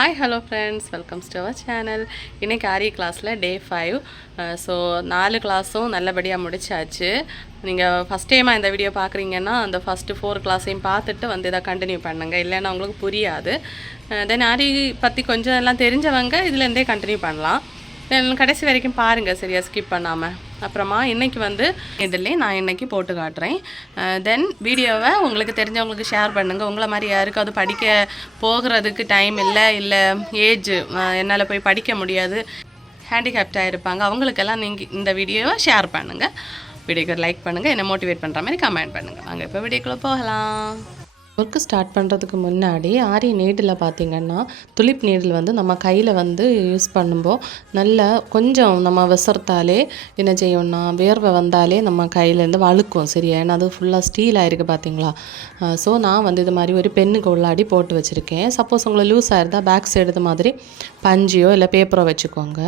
Hi hello friends, welcomes to our channel. இன்றைக்கி ஆரி கிளாஸில் டே 5. So 4 கிளாஸும் நல்லபடியாக முடிச்சாச்சு. நீங்கள் ஃபஸ்ட் டைமாக இந்த வீடியோ பார்க்குறீங்கன்னா அந்த ஃபஸ்ட்டு 4 கிளாஸையும் பார்த்துட்டு வந்து இதை கண்டினியூ பண்ணுங்கள், இல்லைன்னா உங்களுக்கு புரியாது. தென் ஆரி பற்றி கொஞ்சம் எல்லாம் தெரிஞ்சவங்க இதுலேருந்தே கண்டினியூ பண்ணலாம். தென் கடைசி வரைக்கும் பாருங்கள், சரியாக ஸ்கிப் பண்ணாமல். அப்புறமா இன்றைக்கி வந்து இதிலே நான் இன்றைக்கி போட்டு காட்டுறேன். தென் வீடியோவை உங்களுக்கு தெரிஞ்சவங்களுக்கு ஷேர் பண்ணுங்கள். உங்களை மாதிரி யாருக்காவது படிக்க போகிறதுக்கு டைம் இல்லை ஏஜ் என்னால் போய் படிக்க முடியாது, ஹேண்டிகேப்டாக இருப்பாங்க, அவங்களுக்கெல்லாம் நீங்கள் இந்த வீடியோவை ஷேர் பண்ணுங்கள். வீடியோக்கு லைக் பண்ணுங்கள், என்னை மோட்டிவேட் பண்ணுற மாதிரி கமெண்ட் பண்ணுங்கள். வாங்க இப்போ வீடியோக்குள்ளே போகலாம். ஒர்க்கு ஸ்டார்ட் பண்ணுறதுக்கு முன்னாடி ஆரி நீடில் பார்த்திங்கன்னா துளிப் நீடில் வந்து நம்ம கையில் வந்து யூஸ் பண்ணும்போது நல்லா கொஞ்சம் நம்ம விசர்த்தாலே என்ன செய்யணும்னா வேர்வை வந்தாலே நம்ம கையிலேருந்து வழுக்கும், சரியா? ஏன்னா அது ஃபுல்லாக ஸ்டீல் ஆகிருக்கு பார்த்தீங்களா. ஸோ நான் வந்து இது மாதிரி ஒரு பெண்ணுக்கு உள்ளாடி போட்டு வச்சுருக்கேன். சப்போஸ் உங்களை லூஸ் ஆகிருந்தால் பேக் சைடு இது மாதிரி பஞ்சியோ இல்லை பேப்பரோ வச்சுக்கோங்க.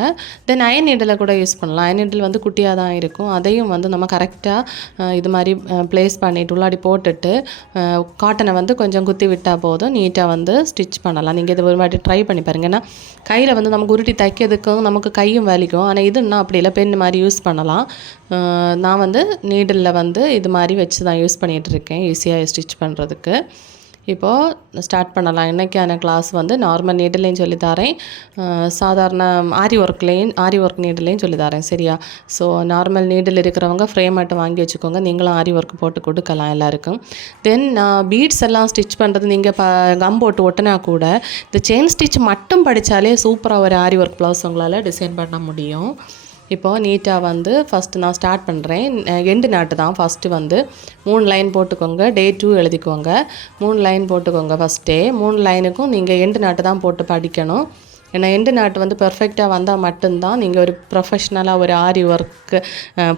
தென் அயன் நீடில் கூட யூஸ் பண்ணலாம். அயன் நீடில் வந்து குட்டியாக தான் இருக்கும், அதையும் வந்து நம்ம கரெக்டாக இது மாதிரி ப்ளேஸ் பண்ணிவிட்டு உள்ளாடி போட்டுட்டு காட்டனை வந்து கொஞ்சம் குத்தி விட்டால் போதும், நீட்டாக வந்து ஸ்டிச் பண்ணலாம். நீங்கள் இது ஒரு வாட்டி ட்ரை பண்ணி பாருங்கள். ஏன்னா கையில் வந்து நமக்கு உருட்டி தைக்கிறதுக்கும் நமக்கு கையும் வலிக்கும், ஆனால் இதுன்னா அப்படி இல்லை, பென் மாதிரி யூஸ் பண்ணலாம். நான் வந்து நீடிலில் வந்து இது மாதிரி வச்சு தான் யூஸ் பண்ணிகிட்ருக்கேன், ஈஸியாக ஸ்டிச் பண்ணுறதுக்கு. இப்போது ஸ்டார்ட் பண்ணலாம். இன்றைக்கான கிளாஸ் வந்து நார்மல் நீடிலையும் சொல்லித்தரேன், சாதாரண ஆரி ஒர்க் நீடிலையும் சொல்லித்தரேன், சரியா? ஸோ நார்மல் நீடில் இருக்கிறவங்க ஃப்ரேம் மட்டும் வாங்கி வச்சுக்கோங்க, நீங்களும் ஆரி ஒர்க் போட்டு கொடுக்கலாம் எல்லாருக்கும். தென் பீட்ஸ் எல்லாம் ஸ்டிச் பண்ணுறது நீங்கள் கம் போட்டு ஒட்டினா கூட இந்த செயின் ஸ்டிச் மட்டும் படித்தாலே சூப்பராக ஒரு ஆரி ஒர்க் ப்ளவுஸ் உங்களால் டிசைன் பண்ண முடியும். இப்போது நீட்டாக வந்து ஃபஸ்ட்டு நான் ஸ்டார்ட் பண்ணுறேன். எண்டு நாட்டு தான் ஃபஸ்ட்டு வந்து 3 லைன் போட்டுக்கோங்க, டே 2 எழுதிக்கோங்க. 3 லைன் போட்டுக்கோங்க ஃபஸ்ட்டே. 3 லைனுக்கும் நீங்கள் எண்டு நாட்டு தான் போட்டு படிக்கணும். ஏன்னா எண்டு நாட்டு வந்து பெர்ஃபெக்டாக வந்தால் மட்டும்தான் நீங்கள் ஒரு ப்ரொஃபஷ்னலாக ஒரு ஆரி ஒர்க்கு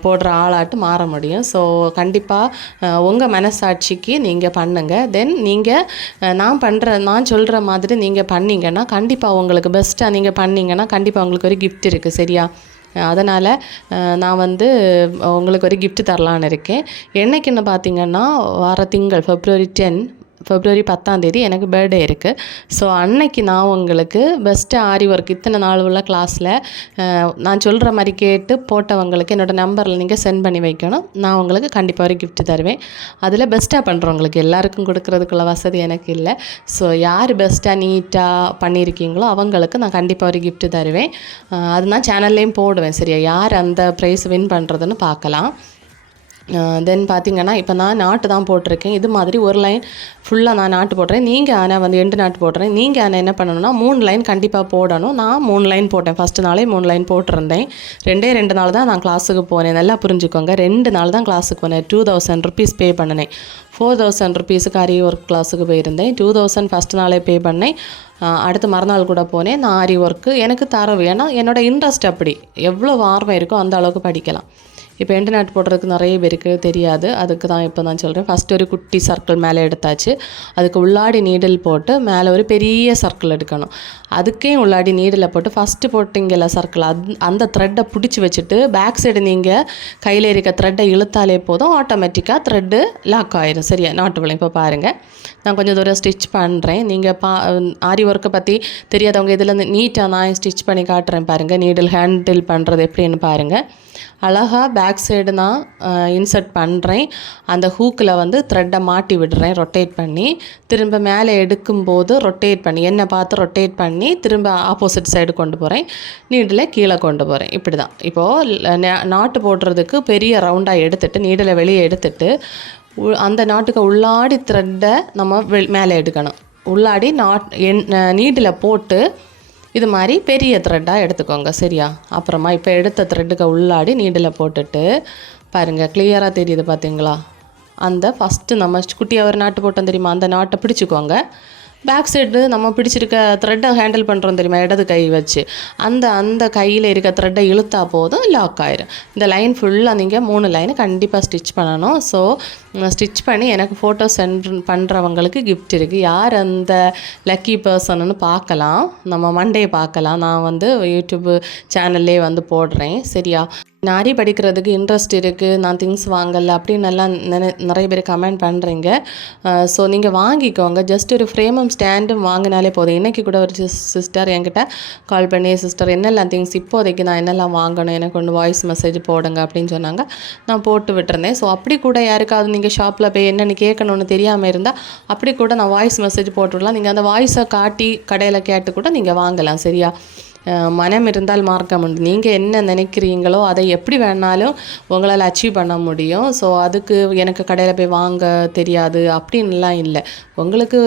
போடுற ஆளாட்டு மாற முடியும். ஸோ கண்டிப்பாக உங்கள் மனசாட்சிக்கு நீங்கள் பண்ணுங்கள். தென் நீங்கள் நான் சொல்கிற மாதிரி நீங்கள் பண்ணிங்கன்னா கண்டிப்பாக உங்களுக்கு பெஸ்ட்டாக நீங்கள் பண்ணிங்கன்னா கண்டிப்பாக உங்களுக்கு ஒரு கிஃப்ட் இருக்குது, சரியா? அதனால் நான் வந்து உங்களுக்கு ஒரு கிஃப்ட் தரலான்னு இருக்கேன். என்றைக்குன்னு பார்த்திங்கன்னா வார திங்கள் February 10 எனக்கு பர்த்டே இருக்குது. ஸோ அன்னைக்கு நான் உங்களுக்கு பெஸ்ட்டு ஆரி ஒர்க் இத்தனை நாள் உள்ள கிளாஸில் நான் சொல்கிற மாதிரி கேட்டு போட்டவங்களுக்கு என்னோடய நம்பரில் நீங்கள் சென்ட் பண்ணி வைக்கணும். நான் உங்களுக்கு கண்டிப்பாக ஒரு கிஃப்ட் தருவேன். அதில் பெஸ்ட்டாக பண்ணுறவங்களுக்கு எல்லாருக்கும் கொடுக்குறதுக்குள்ள வசதி எனக்கு இல்லை. ஸோ யார் பெஸ்ட்டாக நீட்டாக பண்ணியிருக்கீங்களோ அவங்களுக்கு நான் கண்டிப்பாக ஒரு கிஃப்ட் தருவேன். அது நான் சேனல்லையும் போடுவேன், சரியா? யார் அந்த ப்ரைஸ் வின் பண்ணுறதுன்னு பார்க்கலாம். தென் பார்த்திங்கன்னா இப்போ நான் நாட்டு தான் போட்டிருக்கேன். இது மாதிரி ஒரு லைன் ஃபுல்லாக நான் நாட்டு போடுறேன், நீங்கள் ஆனால் வந்து 2 நாட்டு போடுறேன். நீங்கள் ஆனால் என்ன பண்ணணும்னா 3 லைன் கண்டிப்பாக போடணும். நான் 3 லைன் போட்டேன், ஃபஸ்ட்டு நாளே 3 லைன் போட்டிருந்தேன். 2 நாள் தான் நான் கிளாஸுக்கு போனேன், நல்லா புரிஞ்சுக்கோங்க. 2 நாள் தான் கிளாஸுக்கு போனேன். 2000 rupees பே பண்ணினேன். 4000 rupeesக்கு ஆரி ஒர்க் கிளாஸுக்கு போயிருந்தேன். 2000 ஃபஸ்ட் நாளே பே பண்ணேன். அடுத்த மறுநாள் கூட போனேன். நான் ஆரி ஒர்க்கு எனக்கு தரவு, ஏன்னா என்னோடய இன்ட்ரெஸ்ட் அப்படி, எவ்வளோ ஆர்வம் இருக்கோ அந்த அளவுக்கு படிக்கலாம். இப்போ எண்டு நாட்டு போடுறதுக்கு நிறைய பேருக்கு தெரியாது, அதுக்கு தான் இப்போ நான் சொல்கிறேன். ஃபஸ்ட்டு ஒரு குட்டி சர்க்கிள் மேலே எடுத்தாச்சு, அதுக்கு உள்ளாடி நீடில் போட்டு மேலே ஒரு பெரிய சர்க்கிள் எடுக்கணும். அதுக்கே உள்ளாடி நீடில் போட்டு ஃபஸ்ட்டு போட்டிங்கல்ல சர்க்கிள், அந்த த்ரெட்டை பிடிச்சி வச்சுட்டு பேக் சைடு நீங்கள் கையில் இருக்க த்ரெட்டை இழுத்தாலே போதும், ஆட்டோமேட்டிக்காக த்ரெட்டு லாக் ஆயிரும், சரியா? நாட்டு விளையும். இப்போ பாருங்கள், நான் கொஞ்சம் தூரம் ஸ்டிச் பண்ணுறேன். நீங்கள் ஆரி ஒர்க்கை பற்றி தெரியாதவங்க இதில் நீட்டாக நான் ஸ்டிச் பண்ணி காட்டுறேன் பாருங்கள். நீடில் ஹேண்டில் பண்ணுறது எப்படின்னு பாருங்கள். அழகாக பேக் சைடு நான் இன்சர்ட் பண்ணுறேன். அந்த ஹூக்கில் வந்து த்ரெட்டை மாட்டி விடுறேன், ரொட்டேட் பண்ணி. திரும்ப மேலே எடுக்கும்போது ரொட்டேட் பண்ணி என்னை பார்த்து ரொட்டேட் பண்ணி திரும்ப ஆப்போசிட் சைடு கொண்டு போகிறேன், நீடில் கீழே கொண்டு போகிறேன். இப்படி தான். இப்போது நாட்டு போடுறதுக்கு பெரிய ரவுண்டாக எடுத்துகிட்டு நீடில் வெளியே எடுத்துகிட்டு அந்த நாட்டுக்கு உள்ளாடி த்ரெட்டை நம்ம மேலே எடுக்கணும். உள்ளாடி நீடில் போட்டு இது மாதிரி பெரிய த்ரெட்டாக எடுத்துக்கோங்க, சரியா? அப்புறமா இப்போ எடுத்த த்ரெட்டுக்கு உள்ளாடி நீடில் போட்டுட்டு பாருங்கள், கிளியராக தெரியுது பார்த்தீங்களா? அந்த ஃபஸ்ட்டு நம்ம குட்டியாக ஒரு நாட்டு போட்டோம் தெரியுமா, அந்த நாட்டை பிடிச்சிக்கோங்க. பேக் சைடு நம்ம பிடிச்சிருக்க த்ரெட்டை ஹேண்டில் பண்ணுறோம் தெரியுமா, இடது கை வச்சு, அந்த கையில் இருக்க த்ரெட்டை இழுத்தா போதும், லாக் ஆயிரும். இந்த லைன் ஃபுல்லாக நீங்கள் 3 லைனு கண்டிப்பாக ஸ்டிச் பண்ணணும். ஸோ ஸ்டிச் பண்ணி எனக்கு ஃபோட்டோ சென்ட் பண்ணுறவங்களுக்கு கிஃப்ட் இருக்குது. யார் அந்த லக்கி பர்சன்னு பார்க்கலாம், நம்ம மண்டே பார்க்கலாம். நான் வந்து யூடியூப் சேனல்லே வந்து போடுறேன். சரியா? ஆரி படிக்கிறதுக்கு இன்ட்ரெஸ்ட் இருக்குது, நான் திங்ஸ் வாங்கலை அப்படின்னு எல்லாம் நிறைய பேர் கமெண்ட் பண்ணுறீங்க. ஸோ நீங்கள் வாங்கிக்கோங்க. ஜஸ்ட் ஒரு ஃப்ரேமும் ஸ்டாண்டும் வாங்கினாலே போதும். இன்றைக்கி கூட ஒரு சிஸ்டர் என்கிட்ட கால் பண்ணி, சிஸ்டர் என்னெல்லாம் திங்ஸ் இப்போதைக்கு நான் என்னெல்லாம் வாங்கணும், எனக்கு ஒன்று வாய்ஸ் மெசேஜ் போடுங்க அப்படின்னு சொன்னாங்க. நான் போட்டு விட்டுருந்தேன். ஸோ அப்படி கூட யாருக்காவது நீங்கள் ஷாப்பில் போய் என்னென்னு கேட்கணுன்னு தெரியாமல் இருந்தால் அப்படி கூட நான் வாய்ஸ் மெசேஜ் போட்டுவிடலாம். நீங்கள் அந்த வாய்ஸை காட்டி கடையில் கேட்டு கூட நீங்கள் வாங்கலாம். சரியா? மனம் இருந்தால் மார்க்கம் உண்டு. நீங்கள் என்ன நினைக்கிறீங்களோ அதை எப்படி வேணாலும் உங்களால் அச்சீவ் பண்ண முடியும். ஸோ அதுக்கு எனக்கு கடையில் போய் வாங்க தெரியாது அப்படின்லாம் இல்லை. உங்களுக்கு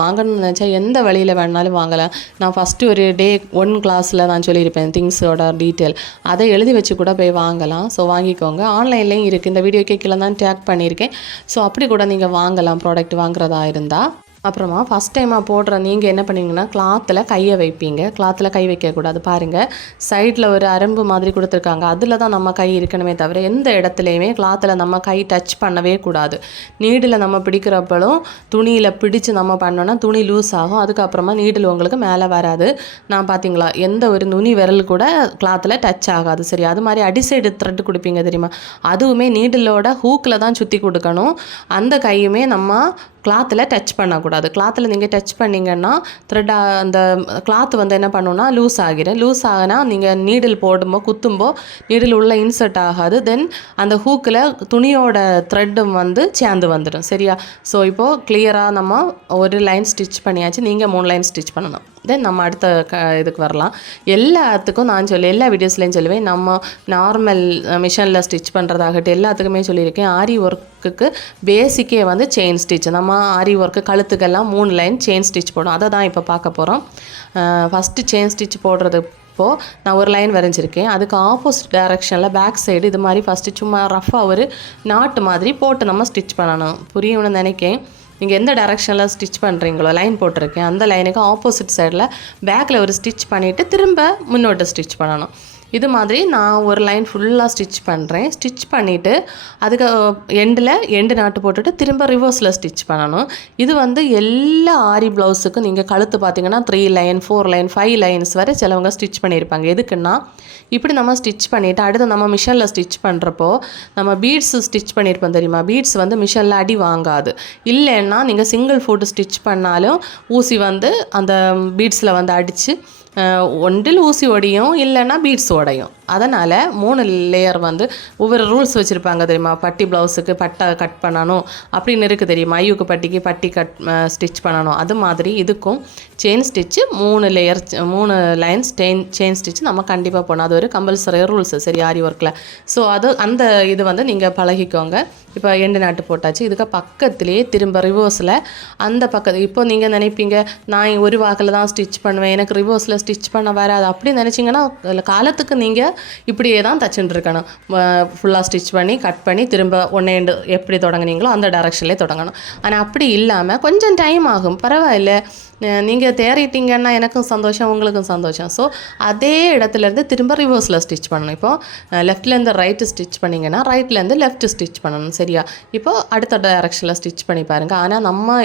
வாங்கணும்னு நினச்சா எந்த வழியில் வேணாலும் வாங்கலாம். நான் ஃபஸ்ட்டு ஒரு டே 1 கிளாஸில் நான் சொல்லியிருப்பேன் திங்ஸோட டீட்டெயில், அதை எழுதி வச்சு கூட போய் வாங்கலாம். ஸோ வாங்கிக்கோங்க. ஆன்லைன்லேயும் இருக்குது. இந்த வீடியோக்கே கீழே தான் டேக் பண்ணியிருக்கேன். ஸோ அப்படி கூட நீங்கள் வாங்கலாம் ப்ராடக்ட் வாங்குறதா இருந்தால். அப்புறமா ஃபஸ்ட் டைமாக போடுற நீங்கள் என்ன பண்ணுவீங்கன்னா கிளாத்தில் கையை வைப்பீங்க. கிளாத்தில் கை வைக்கக்கூடாது. பாருங்கள், சைடில் ஒரு அரம்பு மாதிரி கொடுத்துருக்காங்க. அதில் தான் நம்ம கை இருக்கணுமே தவிர எந்த இடத்துலையுமே கிளாத்தில் நம்ம கை டச் பண்ணவே கூடாது. நீடில் நம்ம பிடிக்கிறப்பளும் துணியில் பிடிச்சு நம்ம பண்ணோன்னா துணி லூஸ் ஆகும். அதுக்கப்புறமா நீடில் உங்களுக்கு மேலே வராது. நான் பார்த்தீங்களா, எந்த ஒரு நுனி விரல் கூட கிளாத்தில் டச் ஆகாது. சரி, அது மாதிரி அடிசைடு த்ரெட் கொடுப்பீங்க தெரியுமா, அதுவுமே நீடிலோட ஹூக்கில் தான் சுற்றி கொடுக்கணும். அந்த கையுமே நம்ம கிளாத்தில் டச் பண்ணக்கூடாது. கிளாத்தில் நீங்கள் டச் பண்ணிங்கன்னா த்ரெட்டாக அந்த கிளாத் வந்து என்ன பண்ணுன்னா லூஸ் ஆகிடும். லூஸ் ஆகினா நீங்கள் நீடில் போடும்போது குத்தும்போது நீடில் உள்ள இன்சர்ட் ஆகாது. தென் அந்த ஹூக்கில் துணியோட த்ரெட்டும் வந்து சேர்ந்து வந்துடும். சரியா? ஸோ இப்போது கிளியராக நம்ம ஒரு லைன் ஸ்டிச் பண்ணியாச்சு. நீங்கள் 3 லைன் ஸ்டிச் பண்ணணும். தென் நம்ம அடுத்த இதுக்கு வரலாம். எல்லாத்துக்கும் நான் எல்லா வீடியோஸ்லேயும் சொல்லுவேன், நம்ம நார்மல் மிஷினில் ஸ்டிச் பண்ணுறதாகட்டும் எல்லாத்துக்குமே சொல்லியிருக்கேன். ஆரி ஒர்க்குக்கு பேசிக்கே வந்து செயின் ஸ்டிச். நம்ம ஆரி ஒர்க்கு கழுத்துக்கெல்லாம் 3 லைன் செயின் ஸ்டிச் போடும். அதை தான் இப்போ பார்க்க போகிறோம். ஃபஸ்ட்டு செயின் ஸ்டிச் போடுறது இப்போது நான் ஒரு லைன் வரைஞ்சிருக்கேன். அதுக்கு ஆப்போசிட் டைரெக்ஷனில் பேக் சைடு இது மாதிரி ஃபஸ்ட்டு சும்மா ரஃபாக ஒரு நாட்டு மாதிரி போட்டு நம்ம ஸ்டிச் பண்ணணும். புரியும்னு நினைக்கேன். நீங்கள் எந்த டைரெக்ஷனில் ஸ்டிச் பண்ணுறீங்களோ லைன் போட்டிருக்கேன், அந்த லைனுக்கு ஆப்போசிட் சைடில் பேக்கில் ஒரு ஸ்டிச் பண்ணிவிட்டு திரும்ப முன்னோட்டு ஸ்டிச் பண்ணணும். இது மாதிரி நான் ஒரு லைன் ஃபுல்லாக ஸ்டிச் பண்ணுறேன். ஸ்டிச் பண்ணிவிட்டு அதுக்கு எண்டு நாட்டு போட்டுட்டு திரும்ப ரிவர்ஸில் ஸ்டிச் பண்ணணும். இது வந்து எல்லா ஆரி ப்ளவுஸுக்கும் நீங்கள் கழுத்து பார்த்தீங்கன்னா 3 லைன் 4 லைன் 5 லைன்ஸ் வரை சிலவங்க ஸ்டிச் பண்ணியிருப்பாங்க. எதுக்குன்னா இப்படி நம்ம ஸ்டிச் பண்ணிவிட்டு அடுத்து நம்ம மிஷினில் ஸ்டிச் பண்ணுறப்போ நம்ம பீட்ஸு ஸ்டிச் பண்ணியிருப்போம் தெரியுமா, பீட்ஸ் வந்து மிஷினில் அடி வாங்காது. இல்லைன்னா நீங்கள் சிங்கிள் ஃபுட் ஸ்டிச் பண்ணாலும் ஊசி வந்து அந்த பீட்ஸில் வந்து அடித்து ஒன்றில் ஊசி உடையும், இல்லைன்னா பீட்ஸ் உடையும். அதனால் 3 லேயர் வந்து ஒவ்வொரு ரூல்ஸ் வச்சுருப்பாங்க தெரியுமா. பட்டி ப்ளவுஸுக்கு பட்டை கட் பண்ணணும் அப்படின்னு இருக்குது தெரியுமா, ஐயூக்கு பட்டிக்கு பட்டி ஸ்டிச் பண்ணணும். அது மாதிரி இதுக்கும் chain stitch 3 layer 3 lines chain stitch நம்ம கண்டிப்பாக போகணும். அது ஒரு கம்பல்சரி ரூல்ஸு. சரி, ஆரி ஒர்க்கில். ஸோ அந்த இது வந்து நீங்கள் பழகிக்கோங்க. இப்போ எண்டு நாட்டு போட்டாச்சு. இதுக்கு பக்கத்துலேயே திரும்ப ரிவர்ஸில் அந்த பக்கத்து இப்போ நீங்கள் நினைப்பீங்க நான் ஒரு வாக்கில் தான் ஸ்டிச் பண்ணுவேன், எனக்கு ரிவர்ஸில் ஸ்டிச் பண்ண வராது அப்படி நினச்சிங்கன்னா காலத்துக்கு நீங்கள் இப்படியே தான் தச்சுட்டு இருக்கணும். ஃபுல்லாக ஸ்டிச் பண்ணி கட் பண்ணி திரும்ப ஒன்று எண்டு எப்படி தொடங்குனீங்களோ அந்த டைரெக்ஷன்லேயே தொடங்கணும். ஆனால் அப்படி இல்லாமல் கொஞ்சம் டைம் ஆகும், பரவாயில்ல. நீங்கள் தேறிட்டீங்கன்னா எனக்கும் சந்தோஷம், உங்களுக்கும் சந்தோஷம். ஸோ அதே இடத்துலேருந்து திரும்ப ரிவர்ஸில் ஸ்டிச் பண்ணணும். இப்போது லெஃப்ட்லேருந்து ரைட்டு ஸ்டிச் பண்ணிங்கன்னா ரைட்லேருந்து லெஃப்ட் ஸ்டிச் பண்ணணும். சரியா? இப்போது அடுத்த டைரெக்ஷனில் ஸ்டிச் பண்ணி பாருங்கள். ஆனால் நம்ம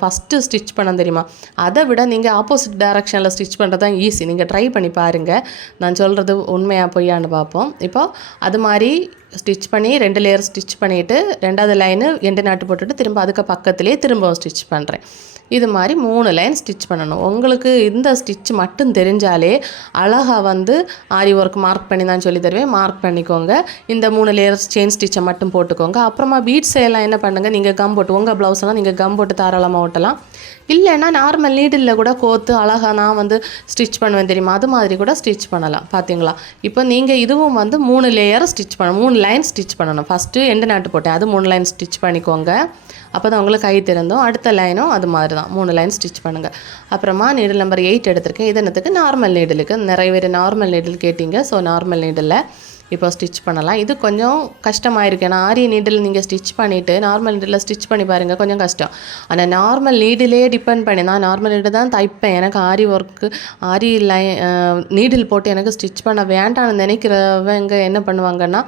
ஃபஸ்ட்டு ஸ்டிச் பண்ண தெரியுமா, அதை விட நீங்கள் ஆப்போசிட் டைரெக்ஷனில் ஸ்டிச் பண்ணுறது தான் ஈஸி. நீங்கள் ட்ரை பண்ணி பாருங்கள். நான் சொல்கிறது உண்மையாக பொய்யான்னு பார்ப்போம். இப்போது அது மாதிரி ஸ்டிச் பண்ணி 2 லேயர் ஸ்டிச் பண்ணிவிட்டு 2வது லைனு எண்டு நாட்டு போட்டுட்டு திரும்ப அதுக்கு பக்கத்துலேயே திரும்ப ஸ்டிச் பண்ணுறேன். இது மாதிரி 3 லைன் ஸ்டிச் பண்ணணும். உங்களுக்கு இந்த ஸ்டிச் மட்டும் தெரிஞ்சாலே அழகாக வந்து ஆரி ஒர்க் மார்க் பண்ணி தான் சொல்லி தருவேன். மார்க் பண்ணிக்கோங்க. இந்த 3 லேயர்ஸ் செயின் ஸ்டிச்சை மட்டும் போட்டுக்கோங்க. அப்புறமா பீட்ஸ் எல்லாம் என்ன பண்ணுங்கள், நீங்கள் கம் போட்டு உங்கள் ப்ளவுஸ்லாம் நீங்கள் கம் போட்டு தாராளமாக ஓட்டலாம். இல்லைன்னா நார்மல் நீடில் கூட கோத்து அழகாக நான் வந்து ஸ்டிச் பண்ணுவேன் தெரியுமா, அது மாதிரி கூட ஸ்டிச் பண்ணலாம். பார்த்தீங்களா? இப்போ நீங்கள் இதுவும் வந்து 3 லேயர் ஸ்டிச் பண்ணணும், 3 லைன் ஸ்டிச் பண்ணணும். ஃபஸ்ட்டு எண்டு நாட்டு போட்டேன், அது 3 லைன் ஸ்டிச் பண்ணிக்கோங்க. அப்போ தான் உங்களுக்கு கை திறந்தோம். அடுத்த லைனும் அது மாதிரி தான் 3 லைன் ஸ்டிச் பண்ணுங்கள். அப்புறமா நீடில் நம்பர் 8 எடுத்திருக்கேன். இதனத்துக்கு நார்மல் நீடிலுக்கு நிறைய பேர் நார்மல் நீடில் கேட்டிங்க. ஸோ நார்மல் நீடில் இப்போ ஸ்டிச் பண்ணலாம். இது கொஞ்சம் கஷ்டமாக இருக்குது. ஏன்னா ஆரி நீடில் நீங்கள் ஸ்டிச் பண்ணிவிட்டு நார்மல் நீடில் ஸ்டிச் பண்ணி பாருங்கள், கொஞ்சம் கஷ்டம். ஆனால் நார்மல் நீடிலே டிபெண்ட் பண்ணி நான் நார்மல் நீடு தான் தைப்பேன். எனக்கு ஆரி ஒர்க்கு ஆரி நீடில் போட்டு எனக்கு ஸ்டிச் பண்ண வேண்டாம்னு நினைக்கிறவங்க என்ன பண்ணுவாங்கன்னா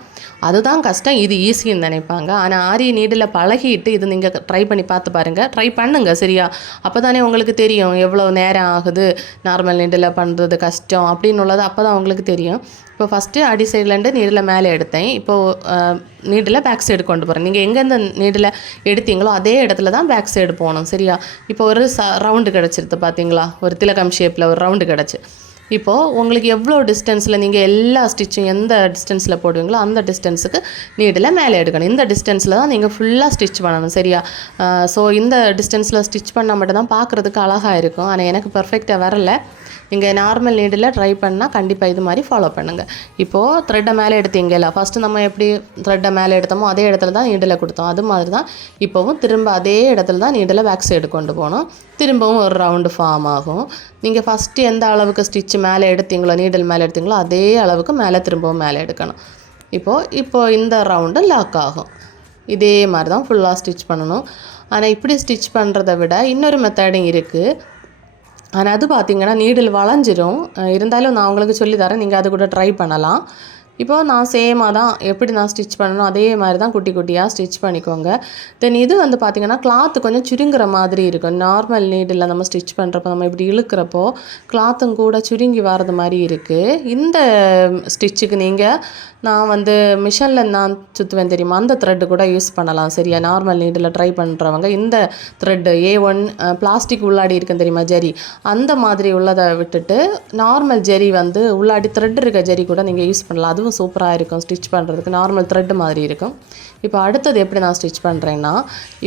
அதுதான் கஷ்டம், இது ஈஸின்னு நினைப்பாங்க. ஆனால் ஆரி நீடில் பழகிட்டு இது நீங்கள் ட்ரை பண்ணி பார்த்து பாருங்கள், ட்ரை பண்ணுங்கள் சரியா. அப்போ தானே உங்களுக்கு தெரியும் எவ்வளோ நேரம் ஆகுது, நார்மல் நீடில் பண்ணுறது கஷ்டம் அப்படின்னு உள்ளது அப்போ தான் உங்களுக்கு தெரியும். இப்போ ஃபஸ்ட்டு அடி சைட்லேருந்து நீடில் மேலே எடுத்தேன். இப்போது நீடில் பேக் சைடு கொண்டு போகிறேன். நீங்கள் எங்கேருந்து நீடில் எடுத்தீங்களோ அதே இடத்துல தான் பேக் சைடு போகணும் சரியா. இப்போ ஒரு ரவுண்டு கிடச்சிருது பார்த்தீங்களா, ஒரு திலகம் ஷேப்பில் ஒரு ரவுண்டு கிடச்சி. இப்போது உங்களுக்கு எவ்வளோ டிஸ்டன்ஸில் நீங்கள் எல்லா ஸ்டிச்சும் எந்த டிஸ்டன்ஸில் போடுவீங்களோ அந்த டிஸ்டன்ஸுக்கு நீடில் மேலே எடுக்கணும். இந்த டிஸ்டன்ஸில் தான் நீங்கள் ஃபுல்லாக ஸ்டிச் பண்ணணும் சரியா. ஸோ இந்த டிஸ்டன்ஸில் ஸ்டிச் பண்ணால் மட்டும்தான் பார்க்குறதுக்கு அழகாக இருக்கும். ஆனால் எனக்கு பர்ஃபெக்டாக வரலை. நீங்கள் நார்மல் நீடில் ட்ரை பண்ணால் கண்டிப்பாக இது மாதிரி ஃபாலோ பண்ணுங்கள். இப்போது த்ரெட்டை மேலே எடுத்தீங்கல்ல, ஃபஸ்ட்டு நம்ம எப்படி த்ரெட்டை மேலே எடுத்தோமோ அதே இடத்துல தான் நீடில் கொடுத்தோம். அது மாதிரி தான் இப்போவும் திரும்ப அதே இடத்துல தான் நீடில் பேக் சைடு கொண்டு போகணும். திரும்பவும் ஒரு ரவுண்டு ஃபார்ம் ஆகும். நீங்கள் ஃபஸ்ட்டு எந்த அளவுக்கு ஸ்டிச்சு மேலே எடுத்தீங்களோ, நீடில் மேலே எடுத்தீங்களோ அதே அளவுக்கு மேலே திரும்பவும் மேலே எடுக்கணும். இப்போது இந்த ரவுண்டு லாக் ஆகும். இதே மாதிரி தான் ஃபுல்லாக ஸ்டிச் பண்ணணும். ஆனால் இப்படி ஸ்டிச் பண்ணுறதை விட இன்னொரு மெத்தடும் இருக்குது. ஆனால் அது பார்த்திங்கன்னா நீடில் வளைஞ்சிரும். இருந்தாலும் நான் உங்களுக்கு சொல்லி தரேன், நீங்கள் அது கூட ட்ரை பண்ணலாம். இப்போது நான் சேமாக தான் எப்படி நான் ஸ்டிச் பண்ணணும் அதே மாதிரி தான் குட்டி குட்டியாக ஸ்டிச் பண்ணிக்கோங்க. தென் இது வந்து பார்த்திங்கன்னா கிளாத்து கொஞ்சம் சுருங்குற மாதிரி இருக்கும். நார்மல் நீடில் நம்ம ஸ்டிச் பண்ணுறப்போ நம்ம இப்படி இழுக்கிறப்போ கிளாத்தும் கூட சுருங்கி வர்றது மாதிரி இருக்குது. இந்த ஸ்டிச்சுக்கு நீங்கள் நான் வந்து மிஷினில் நான் சுற்றுவேன் தெரியுமா, அந்த த்ரெட்டு கூட யூஸ் பண்ணலாம் சரியா. நார்மல் நீடில் ட்ரை பண்ணுறவங்க இந்த த்ரெட்டு A1 பிளாஸ்டிக் உள்ளாடி இருக்குன்னு தெரியுமா ஜரி, அந்த மாதிரி உள்ளதை விட்டுட்டு நார்மல் ஜரி வந்து உள்ளாடி த்ரெட் இருக்க ஜரி கூட நீங்கள் யூஸ் பண்ணலாம். அதுவும் சூப்பராக இருக்கும் ஸ்டிச் பண்ணுறதுக்கு, நார்மல் த்ரெட்டு மாதிரி இருக்கும். இப்போ அடுத்தது எப்படி நான் ஸ்டிச் பண்ணுறேன்னா,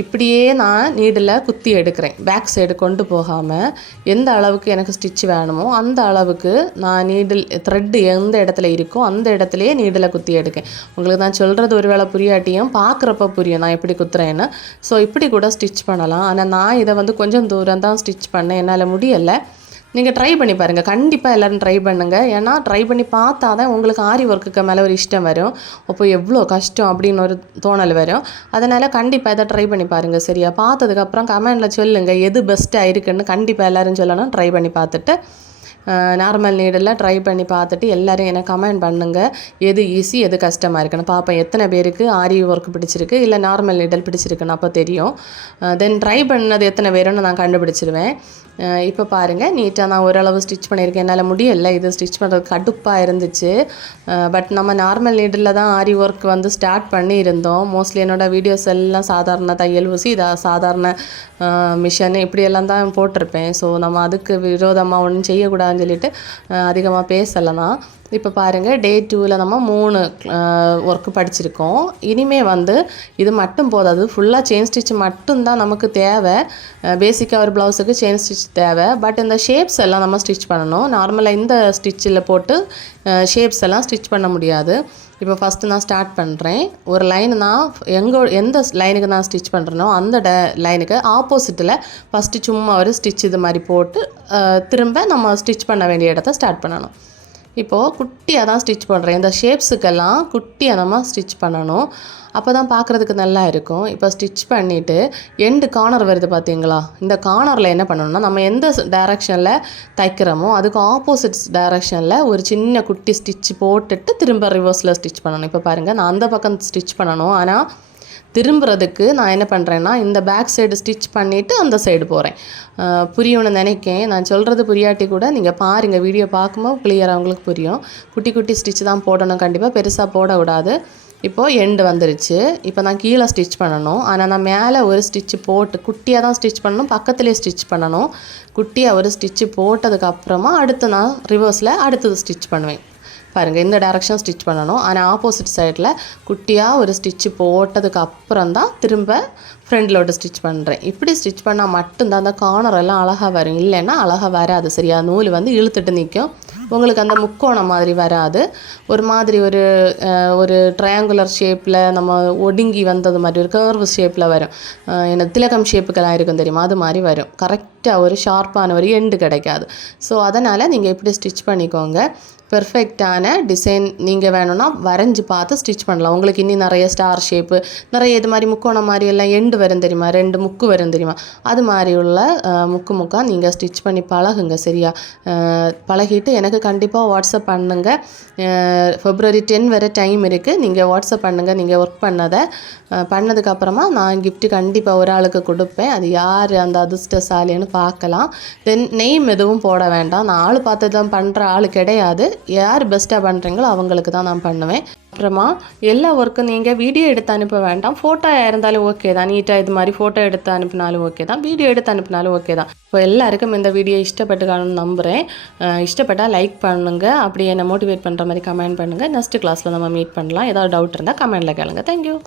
இப்படியே நான் நீடில் குத்தி எடுக்கிறேன். பேக் சைடு கொண்டு போகாமல் எந்த அளவுக்கு எனக்கு ஸ்டிச் வேணுமோ அந்த அளவுக்கு நான் நீடில் த்ரெட்டு எந்த இடத்துல இருக்கோ அந்த இடத்துலையே நீடில் குத்தி எடுக்கேன். உங்களுக்கு நான் சொல்கிறது ஒரு வேளை புரியாட்டியும் பார்க்குறப்ப புரியும் நான் எப்படி குத்துறேன்னு. ஸோ இப்படி கூட ஸ்டிச் பண்ணலாம். ஆனால் நான் இதை வந்து கொஞ்சம் தூரம் தான் ஸ்டிச் பண்ணேன், என்னால் முடியலை. நீங்கள் ட்ரை பண்ணி பாருங்கள், கண்டிப்பாக எல்லோரும் ட்ரை பண்ணுங்கள். ஏன்னா ட்ரை பண்ணி பார்த்தா தான் உங்களுக்கு ஆரி ஒர்க்குக்கு மேலே ஒரு இஷ்டம் வரும். அப்போ எவ்வளோ கஷ்டம் அப்படின்னு ஒரு தோணல் வரும். அதனால் கண்டிப்பாக இதை ட்ரை பண்ணி பாருங்கள் சரியா. பார்த்ததுக்கப்புறம் கமெண்டில் சொல்லுங்கள் எது பெஸ்ட்டாக இருக்குன்னு. கண்டிப்பாக எல்லோரும் சொல்லணும். ட்ரை பண்ணி பார்த்துட்டு நார்மல் நீடில் ட்ரை பண்ணி பார்த்துட்டு எல்லோரும் எனக்கு கமெண்ட் பண்ணுங்கள் எது ஈஸி எது கஷ்டமாக இருக்குன்னு பார்ப்பேன். எத்தனை பேருக்கு ஆரி ஒர்க் பிடிச்சிருக்கு இல்லை நார்மல் நீடில் பிடிச்சிருக்குன்னு அப்போ தெரியும். தென் ட்ரை பண்ணது எத்தனை பேருன்னு நான் கண்டுபிடிச்சிருவேன். இப்போ பாருங்கள் நீட்டாக நான் ஓரளவு ஸ்டிச் பண்ணியிருக்கேன். என்னால் முடியலை, இது ஸ்டிச் பண்ணுறதுக்கு கடுப்பாக இருந்துச்சு. பட் நம்ம நார்மல் நீடில் தான் ஆரி ஒர்க் வந்து ஸ்டார்ட் பண்ணியிருந்தோம். மோஸ்ட்லி என்னோடய வீடியோஸ் எல்லாம் சாதாரண தையல் ஊசி, சாதாரண மிஷின் இப்படியெல்லாம் தான் போட்டிருப்பேன். ஸோ நம்ம அதுக்கு விரோதமாக ஒன்றும் செய்யக்கூடாதுன்னு சொல்லிட்டு அதிகமாக பேசலைனா. இப்போ பாருங்கள் டே 2ல் நம்ம 3 ஒர்க்கு படிச்சிருக்கோம். இனிமேல் வந்து இது மட்டும் போதாது, ஃபுல்லாக செயின் ஸ்டிச் மட்டும்தான் நமக்கு தேவை. பேசிக்காக ஒரு ப்ளவுஸுக்கு செயின் ஸ்டிச் தேவை. பட் இந்த ஷேப்ஸ் எல்லாம் நம்ம ஸ்டிச் பண்ணணும். நார்மலாக இந்த ஸ்டிச்சில் போட்டு ஷேப்ஸ் எல்லாம் ஸ்டிச் பண்ண முடியாது. இப்போ ஃபஸ்ட்டு நான் ஸ்டார்ட் பண்ணுறேன். ஒரு லைன் நான் எந்த லைனுக்கு நான் ஸ்டிச் பண்ணுறேனோ அந்த லைனுக்கு ஆப்போசிட்டில் ஃபஸ்ட்டு சும்மா ஒரு ஸ்டிச் இது மாதிரி போட்டு திரும்ப நம்ம ஸ்டிச் பண்ண வேண்டிய இடத்த ஸ்டார்ட் பண்ணணும். இப்போது குட்டியாக தான் ஸ்டிச் பண்ணுறேன். இந்த ஷேப்ஸுக்கெல்லாம் குட்டியாக நம்ம ஸ்டிச் பண்ணணும். அப்போ தான் பார்க்குறதுக்கு நல்லா இருக்கும். இப்போ ஸ்டிச் பண்ணிவிட்டு எண்டு கார்னர் வருது பார்த்தீங்களா, இந்த கார்னரில் என்ன பண்ணணும்னா நம்ம எந்த டைரெக்ஷனில் தைக்கிறோமோ அதுக்கு ஆப்போசிட் டைரெக்ஷனில் ஒரு சின்ன குட்டி ஸ்டிச் போட்டுட்டு திரும்ப ரிவர்ஸில் ஸ்டிச் பண்ணணும். இப்போ பாருங்கள் நான் அந்த பக்கம் ஸ்டிச் பண்ணணும். ஆனால் திரும்புறதுக்கு நான் என்ன பண்ணுறேன்னா இந்த பேக் சைடு ஸ்டிச் பண்ணிவிட்டு அந்த சைடு போகிறேன். புரியும்னு நினைக்கேன். நான் சொல்கிறது புரியாட்டி கூட நீங்கள் பாருங்கள், வீடியோ பார்க்கும்போது கிளியராக உங்களுக்கு புரியும். குட்டி குட்டி ஸ்டிச் தான் போடணும், கண்டிப்பாக பெருசாக போடக்கூடாது. இப்போது எண்டு வந்துருச்சு. இப்போ நான் கீழே ஸ்டிச் பண்ணணும். ஆனால் நான் மேலே ஒரு ஸ்டிச்சு போட்டு குட்டியாக தான் ஸ்டிச் பண்ணணும், பக்கத்துலேயே ஸ்டிச் பண்ணணும். குட்டியாக ஒரு ஸ்டிச்சு போட்டதுக்கப்புறமா அடுத்து நான் ரிவர்ஸில் அடுத்தது ஸ்டிச் பண்ணுவேன். பாருங்கள் இந்த டைரெக்ஷன் ஸ்டிச் பண்ணணும். ஆனால் ஆப்போசிட் சைடில் குட்டியாக ஒரு ஸ்டிச்சு போட்டதுக்கு அப்புறம் தான் திரும்ப ஃப்ரண்டில் ஒரு ஸ்டிச் பண்ணுறேன். இப்படி ஸ்டிச் பண்ணால் மட்டும்தான் அந்த கார்னர் எல்லாம் அழகாக வரும், இல்லைன்னா அழகாக வராது சரியா. நூல் வந்து இழுத்துட்டு நிற்கும், உங்களுக்கு அந்த முக்கோணம் மாதிரி வராது. ஒரு மாதிரி ஒரு ட்ரையாங்குலர் ஷேப்பில் நம்ம ஒடுங்கி வந்தது மாதிரி ஒரு கர்வ் ஷேப்பில் வரும். என்ன திலகம் ஷேப்புக்கெல்லாம் இருக்கும் தெரியுமா, அது மாதிரி வரும். கரெக்டாக ஒரு ஷார்ப்பான ஒரு எண்டு கிடைக்காது. ஸோ அதனால் நீங்கள் இப்படி ஸ்டிச் பண்ணிக்கோங்க. இப்போ பெர்ஃபெக்டான டிசைன் நீங்கள் வேணும்னா வரைஞ்சி பார்த்து ஸ்டிச் பண்ணலாம். உங்களுக்கு இன்னும் நிறைய ஸ்டார் ஷேப்பு, நிறைய இது மாதிரி முக்கோணம் மாதிரி எல்லாம் எண்டு வரும் தெரியுமா, 2 முக்கு வரும் தெரியுமா, அது மாதிரி உள்ள முக்கா நீங்கள் ஸ்டிச் பண்ணி பழகுங்க. சரியா? பழகிட்டு எனக்கு கண்டிப்பாக வாட்ஸ்அப் பண்ணுங்கள். February 10 வரை டைம் இருக்குது. நீங்கள் வாட்ஸ்அப் பண்ணுங்கள் நீங்கள் ஒர்க் பண்ணதுக்கப்புறமா நான் கிஃப்ட்டு கண்டிப்பாக ஒரு ஆளுக்கு கொடுப்பேன். அது யார் அந்த அதிர்ஷ்டசாலின்னு பார்க்கலாம். தென் நெய்ம் எதுவும் போட வேண்டாம். நான் ஆள் பார்த்து தான் பண்ணுற ஆள் கிடையாது. யார் பெஸ்ட்டாக பண்ணுறீங்களோ அவங்களுக்கு தான் நான் பண்ணுவேன். அப்புறமா எல்லா ஒர்க்கும் நீங்கள் வீடியோ எடுத்து அனுப்ப வேண்டாம். ஃபோட்டோ இருந்தாலும் ஓகே தான். நீட்டாக இது மாதிரி ஃபோட்டோ எடுத்து அனுப்பினாலும் ஓகே தான். வீடியோ எடுத்து அனுப்பினாலும் ஓகே தான். இப்போ எல்லாருக்கும் இந்த வீடியோ இஷ்டப்பட்டுக்கானு நம்புகிறேன். இஷ்டப்பட்டால் லைக் பண்ணுங்கள். அப்படி என்னை மோட்டிவேட் பண்ணுற மாதிரி கமெண்ட் பண்ணுங்கள். நெக்ஸ்ட் கிளாஸில் நம்ம மீட் பண்ணலாம். ஏதாவது டவுட் இருந்தால் கமெண்ட்டில் கேளுங்க. தேங்க்யூ.